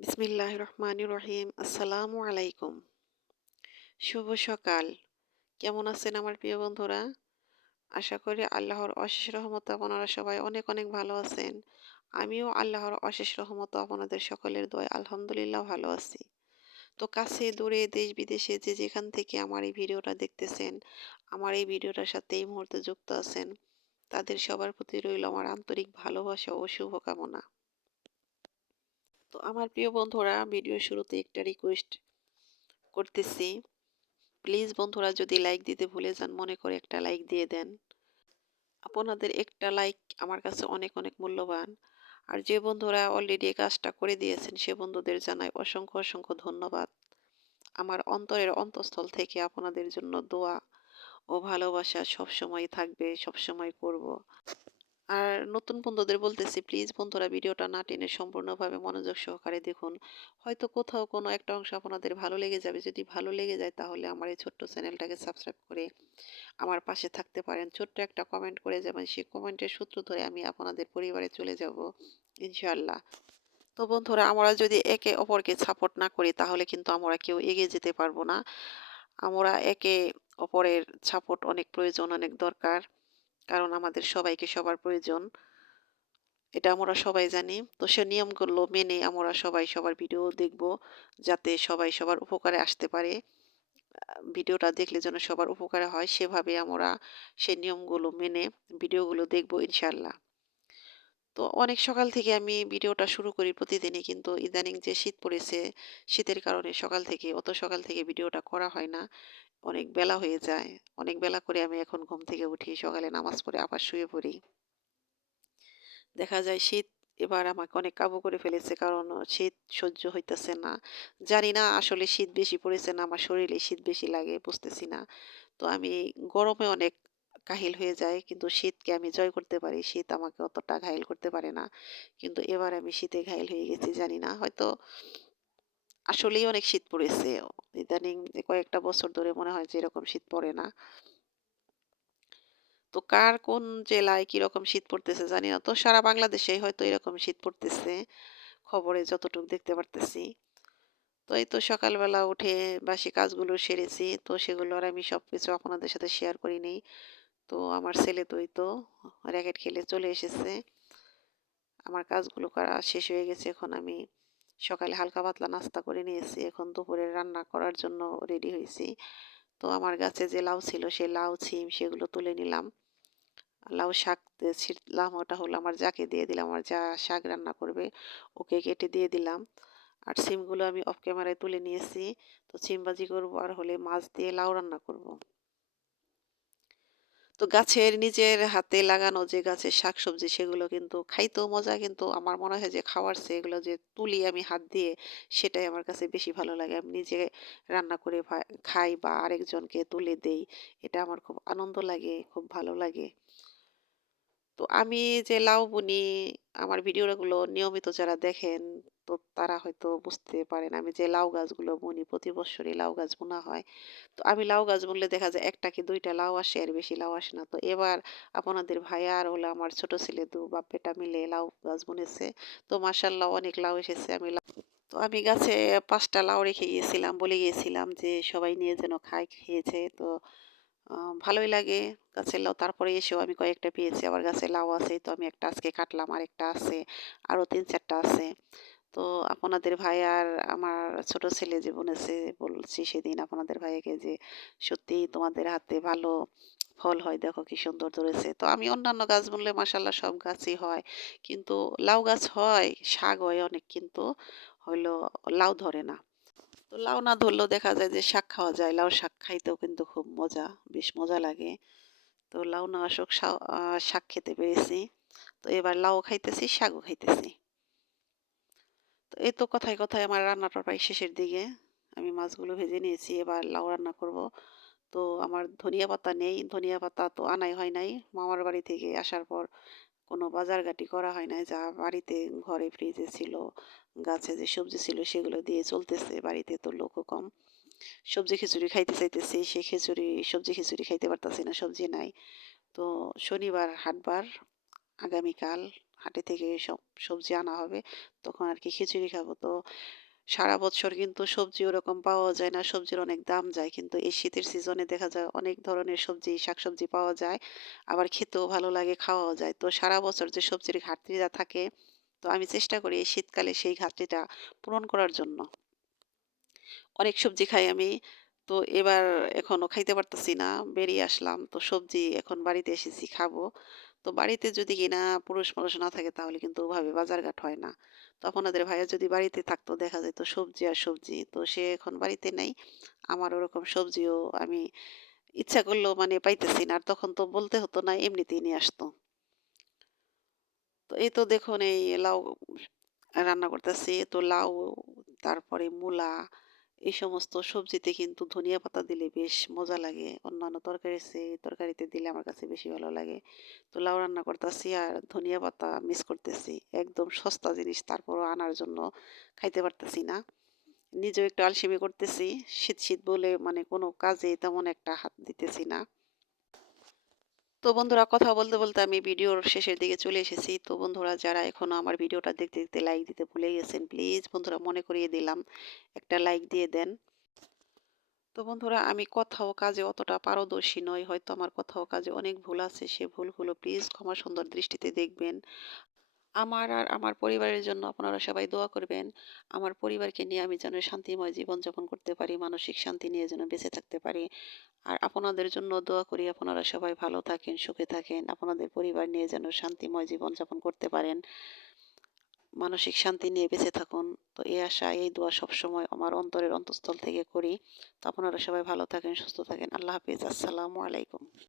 বিসমিল্লাহির রহমানির রহিম। আসসালামু আলাইকুম। শুভ সকাল। কেমন আছেন আমার প্রিয় বন্ধুরা? আশা করি আল্লাহর অশেষ রহমতে আপনারা সবাই অনেক অনেক ভালো আছেন। আমিও আল্লাহর অশেষ রহমতে আপনাদের সকলের দোয়ায় আলহামদুলিল্লাহ ভালো আছি। তো কাছে দূরে দেশ বিদেশে যে যেখান থেকে আমার এই ভিডিওটা দেখতেছেন, আমার এই ভিডিওটার সাথে এই মুহূর্তে যুক্ত আছেন, তাদের সবার প্রতি রইল আমার আন্তরিক ভালোবাসা ও শুভকামনা। তো আমার প্রিয় বন্ধুরা, ভিডিও শুরুতে একটা রিকোয়েস্ট করতেছি। প্লিজ বন্ধুরা, যদি লাইক দিতে ভুলে যান মনে করে একটা লাইক দিয়ে দেন। আপনাদের একটা লাইক আমার কাছে অনেক অনেক মূল্যবান। আর যে বন্ধুরা অলরেডি এই কাজটা করে দিয়েছেন সে বন্ধুদের জানাই অসংখ্য অসংখ্য ধন্যবাদ। আমার অন্তরের অন্তঃস্থল থেকে আপনাদের জন্য দোয়া ও ভালোবাসা সবসময় থাকবে, সবসময় করব। আর নতুন বন্ধুদের বলতেছি, প্লিজ বন্ধুরা ভিডিওটা না টেনে সম্পূর্ণভাবে মনোযোগ সহকারে দেখুন। হয়তো কোথাও কোনো একটা অংশ আপনাদের ভালো লেগে যাবে। যদি ভালো লেগে যায় তাহলে আমার এই ছোট্ট চ্যানেলটাকে সাবস্ক্রাইব করে আমার পাশে থাকতে পারেন। ছোট্ট একটা কমেন্ট করে যাবেন। সেই কমেন্টের সূত্র ধরে আমি আপনাদের পরিবারে চলে যাব ইনশাআল্লাহ। তো বন্ধুরা, আমরা যদি একে অপরকে সাপোর্ট না করি তাহলে কিন্তু আমরা কেউ এগিয়ে যেতে পারবো না। আমরা একে অপরের সাপোর্ট অনেক প্রয়োজন, অনেক দরকার। কারণ আমাদের সবাইকে সবার প্রয়োজন। এটা আমরা সবাই জানি। তো সে নিয়মগুলো মেনে আমরা সবাই সবার ভিডিও দেখব, যাতে সবাই সবার উপকারে আসতে পারে। ভিডিওটা দেখলে যেন সবার উপকারে হয় সেভাবে আমরা সেই নিয়মগুলো মেনে ভিডিওগুলো দেখব ইনশাআল্লাহ। তো অনেক সকাল থেকে আমি ভিডিওটা শুরু করি প্রতিদিনই, কিন্তু ইদানিং যে শীত পড়েছে, শীতের কারণে অত সকাল থেকে ভিডিওটা করা হয় না। অনেক বেলা হয়ে যায়। অনেক বেলা করে আমি এখন ঘুম থেকে উঠি, সকালে নামাজ পড়ে আবার শুয়ে পড়ি। দেখা যায় শীত এবার আমাকে অনেক কাবু করে ফেলেছে, কারণ শীত সহ্য হইতেছে না। জানি না আসলে শীত বেশি পড়েছে না আমার শরীরে শীত বেশি লাগে, বুঝতেছি না। তো আমি গরমে অনেক কাহিল হয়ে যায়, কিন্তু শীতকে আমি জয় করতে পারি। শীত আমাকে অতটা ঘায়েল করতে পারে না। কিন্তু এবার আমি শীতে ঘায়েল হয়ে গেছি, জানি না, হয়তো আসলেই অনেক শীত পড়েছে। ইদানিং কয়েকটা বছর ধরে মনে হয় যে এরকম শীত পড়ে না। তো কার কোন জেলায় কিরকম শীত পড়তেছে জানি না। তো সারা বাংলাদেশেই হয়তো এরকম শীত পড়তেছে। খবরে যতটুকু দেখতে পারতেছি। তো এই তো সকালবেলা উঠে বাসি কাজগুলো সেরেছি। তো সেগুলো আর আমি সবকিছু আপনাদের সাথে শেয়ার করিনি। তো আমার ছেলে তো এই তো র‍্যাকেট খেলে চলে এসেছে। আমার কাজগুলো করা শেষ হয়ে গেছে। এখন আমি সকালে হালকা পাতলা নাস্তা করে নিয়েছি। এখন দুপুরে রান্না করার জন্য রেডি হয়েছি। তো আমার গাছে যে লাউ ছিল সে লাউ, ছিম সেগুলো তুলে নিলাম। লাউ শাক ছিঁড়লাম, ওটা হলো আমার যাকে দিয়ে দিলাম। আমার যা শাক রান্না করবে ওকে কেটে দিয়ে দিলাম। আর সিমগুলো আমি অফ ক্যামেরায় তুলে নিয়েছি। তো সিম ভাজি করবো, আর হলে মাছ দিয়ে লাউ রান্না করব। তো গাছের নিজের হাতে লাগানো যে গাছের শাকসবজি সেগুলো কিন্তু খাইতেও মজা, কিন্তু আমার মনে হয় যে খাওয়ার চেয়ে এগুলো যে তুলি আমি হাত দিয়ে, সেটাই আমার কাছে বেশি ভালো লাগে। আমি নিজে রান্না করে খাই বা আরেকজনকে তুলে দেই, এটা আমার খুব আনন্দ লাগে, খুব ভালো লাগে। তো আমি যে লাউ বুনি, আমার ভিডিওগুলো নিয়মিত যারা দেখেন তো তারা হয়তো বুঝতে পারেন আমি যে লাউ গাছগুলো বুনি, প্রতি বছরই লাউ গাছ বোনা হয়। তো আমি লাউ গাছ বুনলে দেখা যায় একটা কি দুইটা লাউ আসে, এর বেশি লাউ আসে না। তো এবার আপনাদের ভাইয়া আর হলো আমার ছোট ছেলে দু বাপ বেটা মিলে লাউ গাছ বুনেছে। তো মাশাল্লাহ অনেক লাউ এসেছে। তো আমি গাছে ৫টা লাউ রেখে গিয়েছিলাম, বলে গিয়েছিলাম যে সবাই নিয়ে যেন খায়, খেয়েছে। তো ভালোই লাগে গাছের লাউ। তারপরে এসেও আমি কয়েকটা পেয়েছি। আবার গাছে লাউ আছে। তো আমি একটা আজকে কাটলাম, আরেকটা আছে। আরো ৩-৪ টা আছে। তো আপনাদের ভাই আর আমার ছোট ছেলে যে বলেছে, বলছি সেদিন আপনাদের ভাইয়াকে যে, "সত্যিই তোমাদের হাতে ভালো ফল হয়। দেখো কি সুন্দর ধরেছে।" তো আমি অন্যান্য গাছ বললে মাশাআল্লাহ সব গাছই হয়। কিন্তু লাউ গাছ হয়, শাক হয় অনেক, কিন্তু হইলো লাউ ধরে না। তো লাউ না ধরলেও দেখা যায় যে শাক খাওয়া যায়। লাউ শাক খাইতেও কিন্তু খুব মজা, বেশ মজা লাগে। তো লাউ না আসুক শাক খেতে পেরেছি। তো এবার লাউও খাইতেছি, শাকও খাইতেছি। তো এই তো কথায় কথায় আমার রান্নাটা প্রায় শেষের দিকে। আমি মাছগুলো ভেজে নিয়েছি। এবার লাউ রান্না করব। তো আমার ধনিয়া পাতা নেই। ধনিয়া পাতা তো আনাই হয় নাই। মামার বাড়ি থেকে আসার পর কোনো বাজারঘাটি করা হয় নাই। যা বাড়িতে ঘরে ফ্রিজে ছিল, গাছে যে সবজি ছিল সেগুলো দিয়ে চলতেছে। বাড়িতে তো লোকও কম। সবজি খিচুড়ি খাইতে চাইতেছি। সে সবজি খিচুড়ি খাইতে পারতেছি না, সবজি নাই। তো শনিবার হাটবার, আগামীকাল হাটে থেকে সব সবজি আনা হবে, তখন আর কি খিচুড়ি খাবো। তো সারা বছর কিন্তু সবজি ওরকম পাওয়া যায় না, সবজির অনেক দাম যায়। কিন্তু এই শীতের সিজনে দেখা যায় অনেক ধরনের সবজি, শাকসবজি পাওয়া যায়। আবার খেতেও ভালো লাগে, খাওয়াও যায়। তো সারা বছর যে সবজির ঘাটতিটা থাকে, তো আমি চেষ্টা করি এই শীতকালে সেই ঘাটতিটা পূরণ করার জন্য। অনেক সবজি খাই আমি। তো এবার এখনো খাইতে পারতেছি না। বেরিয়ে আসলাম। তো সবজি এখন বাড়িতে এসেছি খাবো। তো বাড়িতে যদি কিনা পুরুষ মানুষ না থাকে তাহলে কিন্তু ওভাবে বাজারঘাট হয় না। তো আপনাদের ভাইয়া যদি বাড়িতে থাকতো দেখা যেত সবজি আর সবজি। তো সে এখন বাড়িতে নেই। আমার ওরকম সবজিও আমি ইচ্ছা করলেও মানে পাইতেছি না। আর তখন তো বলতে হতো না, এমনিতেই নিয়ে আসতো। তো এই তো দেখুন এই লাউ রান্না করতেছি। তো লাউ, তারপরে মূলা, এই সমস্ত সবজিতে কিন্তু ধনিয়া পাতা দিলে বেশ মজা লাগে। অন্যান্য তরকারির চেয়ে এই তরকারিতে দিলে আমার কাছে বেশি ভালো লাগে। তো লাউ রান্না করতেছি আর ধনিয়া পাতা মিস করতেছি। একদম সস্তা জিনিস, তারপরও আনার জন্য খাইতে পারতেছি না। নিজেও একটু আলসেমি করতেছি। শীত, শীত বলে মানে কোনো কাজে তেমন একটা হাত দিতেছি না। তো বন্ধুরা, কথা বলতে, বলতে আমি ভিডিওর শেষের দিকে চলে এসেছি। তো বন্ধুরা, যারা এখনো আমার ভিডিওটা দেখতে, দেখতে লাইক দিতে ভুলে গেছেন, প্লিজ বন্ধুরা মনে করিয়ে দিলাম, একটা লাইক দিয়ে দেন। তো বন্ধুরা, আমি কথা ও কাজে অতটা পারদর্শী নই। হয়তো আমার কথা ও কাজে অনেক ভুল আছে। সে ভুলগুলো প্লিজ ক্ষমা সুন্দর দৃষ্টিতে দেখবেন। আমার আর আমার পরিবারের জন্য আপনারা সবাই দোয়া করবেন। আমার পরিবারকে নিয়ে আমি যেন শান্তিময় জীবনযাপন করতে পারি, মানসিক শান্তি নিয়ে যেন বেঁচে থাকতে পারি। আর আপনাদের জন্য দোয়া করি আপনারা সবাই ভালো থাকেন, সুখে থাকেন। আপনাদের পরিবার নিয়ে যেন শান্তিময় জীবনযাপন করতে পারেন। মানসিক শান্তি নিয়ে বেঁচে থাকুন। তো এই আশা, এই দোয়া সবসময় আমার অন্তরের অন্তঃস্থল থেকে করি। তো আপনারা সবাই ভালো থাকেন, সুস্থ থাকেন। আল্লাহ হাফিজ। আসসালামু আলাইকুম।